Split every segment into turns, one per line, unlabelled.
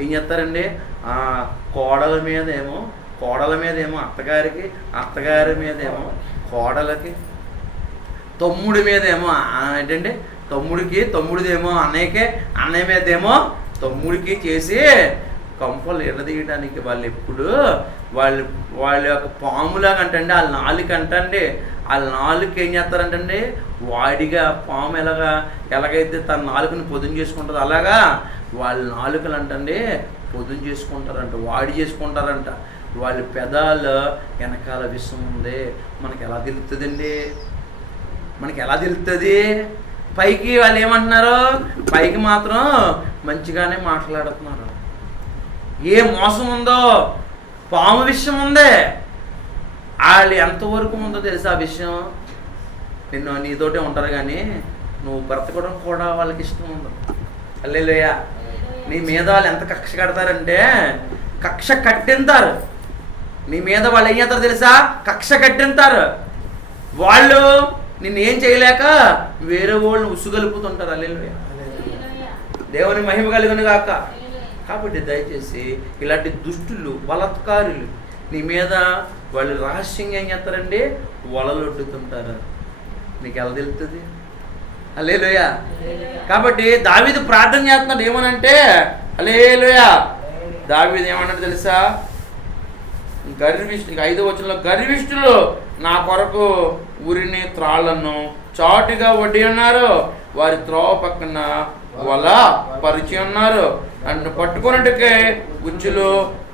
ఏం చేస్తారండి? ఆ కోడల మీద ఏమో కోడల మీద ఏమో అత్తగారికి అత్తగారి మీద ఏమో కోడలకి తమ్ముడి మీద ఏమో ఏంటండి? తమ్ముడికి తమ్ముడిదేమో అన్నయ్యకే అన్నయ్య మీద ఏమో తమ్ముడికి చేసి కంపలు ఎడదీయడానికి వాళ్ళు ఎప్పుడు వాళ్ళు వాళ్ళ యొక్క పాములాగా అంటండి వాళ్ళ నాలుక అంటండి వాళ్ళ నాలుక ఏం చేస్తారంటండి? వాడిగా పాము ఎలాగా ఎలాగైతే తన నాలుకని పొదును చేసుకుంటుందో అలాగా వాళ్ళ నాలుకలు అంటండి పొదును చేసుకుంటారంట వాడి చేసుకుంటారంట. వాళ్ళ పెదాలు వెనకాల విషం ఉంది. మనకి ఎలా తెలుస్తుందండి మనకి ఎలా తెలుస్తుంది పైకి వాళ్ళు ఏమంటున్నారు? పైకి మాత్రం మంచిగానే మాట్లాడుతున్నారు. ఏ మోసం ఉందో? పాము విషయం ఉందే. వాళ్ళు ఎంతవరకు ఉందో తెలుసా ఆ విషయం? నిన్ను నీతోటే ఉంటారు కానీ నువ్వు బ్రతకడం కూడా వాళ్ళకి ఇష్టం ఉండదు. అల్లేలోయ. నీ మీద వాళ్ళు ఎంత కక్ష కడతారంటే కక్ష కట్టింతారు. నీ మీద వాళ్ళు ఏం చేస్తారు తెలుసా? కక్ష కట్టింతారు. వాళ్ళు నిన్ను ఏం చేయలేక వేరే వాళ్ళని ఉసుగలుపుతుంటారు. అల్లెలు దేవుని మహిమ కలుగును కాక కాబట్టి దయచేసి ఇలాంటి దుష్టులు బలత్కారులు నీ మీద వాళ్ళు రహస్యంగా ఏం చేస్తారండి? వలలొడ్డుతుంటారు. నీకు ఎలా తెలుస్తుంది అలేలోయ కాబట్టి దావీదు ప్రార్థన చేస్తున్నాడు ఏమనంటే అలేలోయ దావీదు ఏమన్నాడు తెలుసా? గర్విష్ఠు ఐదో వచనంలో గర్విష్ఠులు నా కొరకు ఊరిని త్రాళ్ళను చాటుగా వడ్డీ ఉన్నారు వారి త్రోవ పక్కన వల పరిచి ఉన్నారు నన్ను పట్టుకున్నట్టుకే ఉచ్చులు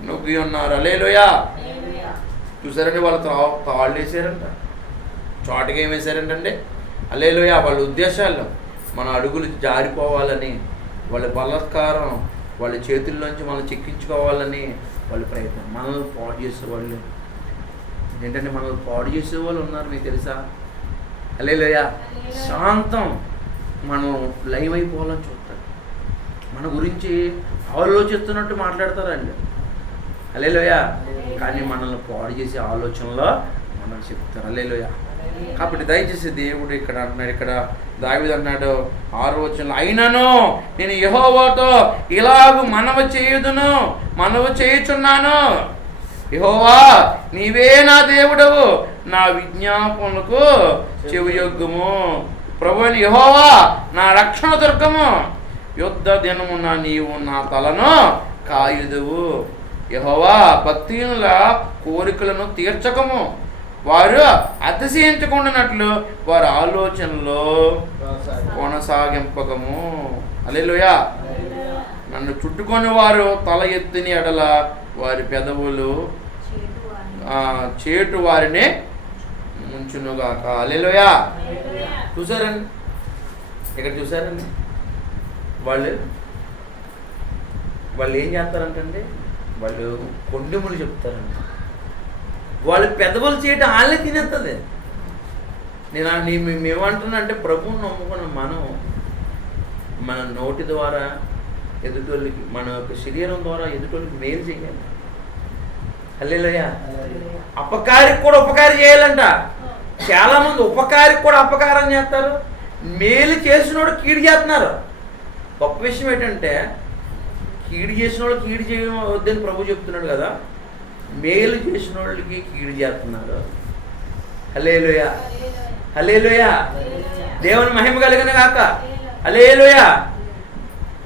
నొగ్గి ఉన్నారు. అలేలోయా చూసారండి వాళ్ళు త్రా తాళ్ళు వేసారంట చాటుగా ఏం వేసారంటండి అలేలోయ వాళ్ళ ఉద్దేశాలు మన అడుగులు జారిపోవాలని వాళ్ళ బలత్కారం వాళ్ళ చేతుల్లోంచి మనం చిక్కించుకోవాలని వాళ్ళ ప్రయత్నం. మనల్ని పాడు చేసేవాళ్ళు. ఏంటంటే మనల్ని పాడు చేసే వాళ్ళు ఉన్నారు మీకు తెలుసా? అలేలోయ శాంతం మనం లైవ్ అయిపోవాలని చూస్తారు. మన గురించి ఆలోచిస్తున్నట్టు మాట్లాడతారండి. అలేలోయ కానీ మనల్ని పాడు చేసే ఆలోచనలో మనం చెప్తారు. అలేలోయ కాబట్టి దయచేసి దేవుడు ఇక్కడ అంటున్నాడు ఇక్కడ దావిది అన్నాడు ఆరు వచ్చిన అయినను నేను యహోవాతో ఇలాగు మనవ చేయుదును మనవ చేయుచున్నాను. యహోవా నీవే నా దేవుడవు నా విజ్ఞాపనలకు చెవియొగ్గుము. ప్రభు యహోవా నా రక్షణ దుర్గము. యుద్ధ దినమున నీవు నా తలను కాయుదువు. యహోవా భక్తిహీనుల కోరికలను తీర్చకము. వారు అతిశయించకుండానట్లు వారి ఆలోచనలో కొనసాగింపకము. అలెలుయా నన్ను చుట్టుకొని వారు తల ఎత్తిని ఎడల వారి పెదవులు చేటు వారిని ముంచునుగాక. అలెలుయా చూసారండి ఇక్కడ చూసారండి వాళ్ళు వాళ్ళు ఏం చేస్తారంటండి? వాళ్ళు కొండెములు చెప్తారండి. వాళ్ళు పెదవులు చేయటం వాళ్ళే తినేస్తుంది నేను ఆ- నీ మేమంటున్నా అంటే ప్రభువుని నమ్ముకున్న మనం మన నోటి ద్వారా ఎదుటోళ్ళకి మన యొక్క శరీరం ద్వారా ఎదుటోళ్ళకి మేలు చేయాలి. హల్లెలూయా. అపకారికి కూడా ఉపకారం చేయాలంట. చాలా మంది ఉపకారికి కూడా అపకారం చేస్తారు. మేలు చేసినోడు కీడు చేస్తున్నారు. గొప్ప విషయం ఏంటంటే కీడు చేసిన వాళ్ళు కీడు చేయవద్దని ప్రభు చెప్తున్నాడు కదా. మేలు చేసిన వాళ్ళకి కీడు చేస్తున్నారు. హలేలుయ హలేలుయ దేవుని మహిమ కలిగిన కాక హలేలుయ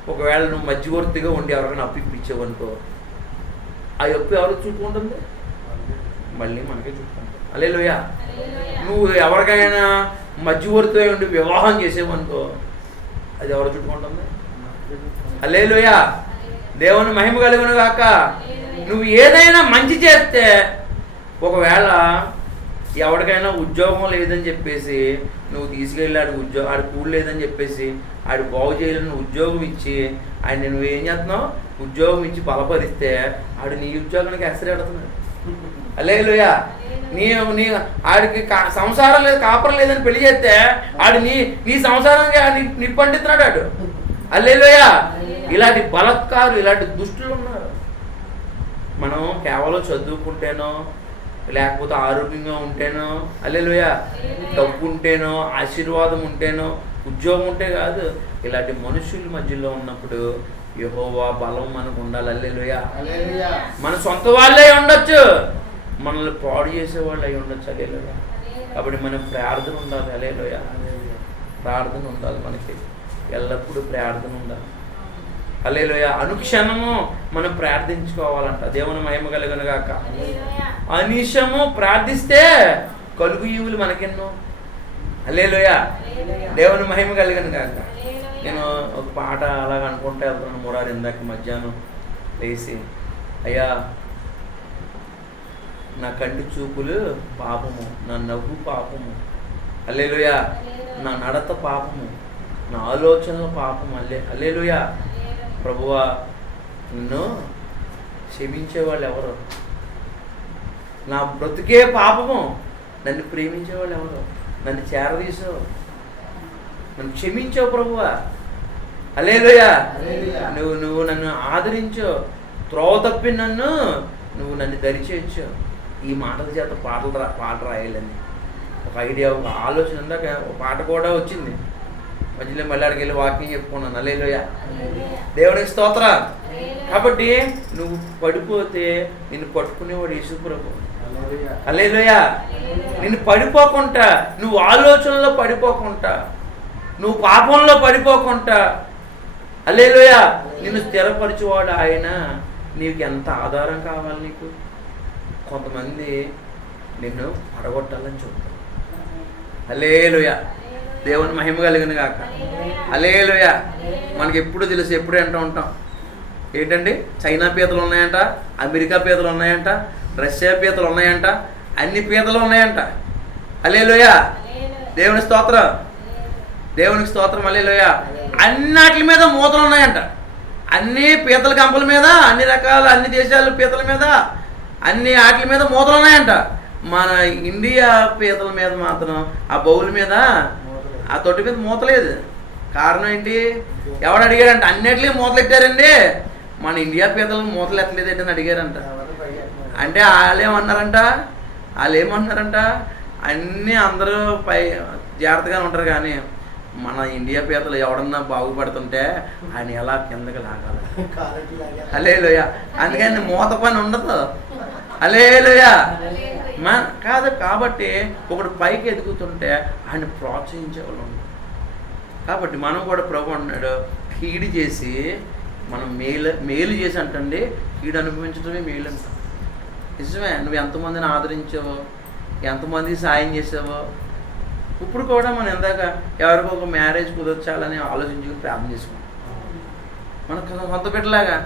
ఒకవేళ నువ్వు మధ్యవర్తిగా ఉండి ఎవరికైనా అప్పు అనుకో ఆ అప్పు ఎవరు చుట్టుకుంటుంది మళ్ళీ మనకే చుట్టుకుంటుంది అలేలుయ నువ్వు ఎవరికైనా మధ్యవర్తిగా ఉండి వివాహం చేసేవనుకో అది ఎవరు చుట్టుకుంటుంది అలేలుయ దేవుని మహిమ కలుగును కాక నువ్వు ఏదైనా మంచి చేస్తే ఒకవేళ ఎవరికైనా ఉద్యోగం లేదని చెప్పేసి నువ్వు తీసుకెళ్ళి ఆడి ఉద్యోగం ఆడి కూడు లేదని చెప్పేసి ఆడి బాగు చేయాలని ఉద్యోగం ఇచ్చి ఆయన నువ్వేం చేస్తున్నావు? ఉద్యోగం ఇచ్చి బలపరిస్తే ఆడు నీ ఉద్యోగానికి ఎసరెడుతున్నాడు అలేలుయా నీ నీ ఆడికి కా- సంసారం లేదు కాపురం లేదని పెళ్ళి చేస్తే ఆడు నీ నీ సంసారానికి ని- ఆడు. అల్లేలుయా. ఇలాంటి బలత్కారు ఇలాంటి దుష్టులు ఉన్నారు. మనం కేవలం చదువుకుంటేనో లేకపోతే ఆరోగ్యంగా ఉంటేనో అల్లెలుయ డబ్బు ఉంటేనో ఆశీర్వాదం ఉంటేనో ఉద్యోగం ఉంటే కాదు ఇలాంటి మనుషుల మధ్యలో ఉన్నప్పుడు యెహోవా బలం మనకు ఉండాలి అల్లెలుయా. మన సొంత వాళ్ళే ఉండొచ్చు. మనల్ని పాడు చేసే వాళ్ళు అయి ఉండొచ్చు అలేలోయ కాబట్టి మన ప్రార్థన ఉండాలి అలేలోయ. ప్రార్థన ఉండాలి మనకి. ఎల్లప్పుడూ ప్రార్థన ఉండాలి. అలేలోయ అనుక్షణము మనం ప్రార్థించుకోవాలంట. దేవుని మహిమ కలుగును గాక. అనిషము ప్రార్థిస్తే కలుగు ఈవులు మనకెన్నో. అలేలోయ దేవుని మహిమ కలిగను గాక. నేను ఒక పాట అలాగ అనుకుంటే వెళ్తున్నాను మూడారు ఇందాక మధ్యాహ్నం లేచి అయ్యా నా కంటి చూపులు పాపము నా నవ్వు పాపము. అల్లేలుయ నా నడత పాపము నా ఆలోచనలు పాపము. అల్లే అల్లేలుయ ప్రభువా నిన్ను క్షమించేవాళ్ళు ఎవరు నా బ్రతుకే పాపము నన్ను ప్రేమించేవాళ్ళు ఎవరు నన్ను చేరదీసావు నన్ను క్షమించావు ప్రభువా. అలేలుయా. నువ్వు నువ్వు నన్ను ఆదరించు. త్రోవ తప్పి నన్ను నువ్వు నన్ను దరిచేయచ్చు ఈ మాటల చేత పాటలు రా పాట రాయాలని. ఒక ఐడియా ఒక ఆలోచన ఉందాక ఒక పాట కూడా వచ్చింది. మధ్యలో మళ్ళీ వెళ్ళి వాకింగ్ చెప్పుకున్నాను. అలేలుయ దేవునికి స్తోత్ర కాబట్టి నువ్వు పడిపోతే నిన్ను పట్టుకునేవాడు యేసు ప్రభు.
హల్లెలూయా.
అలేలుయా నిన్ను పడిపోకుండా నువ్వు ఆలోచనలో పడిపోకుండా నువ్వు పాపంలో పడిపోకుండా అలేలుయా నిన్ను స్థిరపరచువాడు ఆయన నీకు ఎంత ఆధారం కావాలి నీకు? కొంతమంది నిన్ను పడగొట్టాలని చూస్తారు అలేలుయ దేవుని మహిమ కలిగిన కాక. అలేలుయ మనకి ఎప్పుడు తెలుసు ఎప్పుడు అంటూ ఉంటాం. ఏంటండి? చైనా పీతలు ఉన్నాయంట అమెరికా పీతలు ఉన్నాయంట రష్యా పీతలు ఉన్నాయంట అన్ని పీతలు ఉన్నాయంట. అలేలుయ దేవుని స్తోత్రం. దేవునికి స్తోత్రం అల్లేలోయ. అన్నిటి మీద మూతలు ఉన్నాయంట. అన్ని పీతల కంపల మీద అన్ని రకాల అన్ని దేశాల పీతల మీద అన్ని ఆటల మీద మూతలు ఉన్నాయంట. మన ఇండియా పీతల మీద మాత్రం ఆ బౌల్ మీద ఆ తొట్టి మీద మూతలేదు కారణం ఏంటి? ఎవడు అడిగాడంట అన్నిటికీ మూతలు ఎట్టారండి మన ఇండియా పీతలకు మూతలు ఎత్తలేదండి అని అడిగారంట. అంటే వాళ్ళు ఏమన్నారంట వాళ్ళు ఏమన్నారంట అన్నీ అందరూ పై జాగ్రత్తగానే ఉంటారు కానీ మన ఇండియా పీతలు ఎవడన్నా బాగుపడుతుంటే ఆయన ఎలా కిందకి లాగాలి?
లాగారు.
అలేలోయ అందుకని మూత పని ఉండదు. అలేలోయ మా కాదు కాబట్టి ఒకడు పైకి ఎదుగుతుంటే ఆయన ప్రోత్సహించే వాళ్ళు. కాబట్టి మనం కూడా ప్రభు అన్నాడు కీడు చేసి మనం మేలు మేలు చేసి అంటండి కీడు అనుభవించడమే మేలు అంట. నిజమే నువ్వు ఎంతమందిని ఆదరించావో ఎంతమందికి సాయం చేసావో ఇప్పుడు కూడా మనం ఎందాక ఎవరికో ఒక మ్యారేజ్ కుదర్చాలని ఆలోచించుకుని ప్రార్థన చేసుకున్నాం మన సొంత బిడ్డలాగా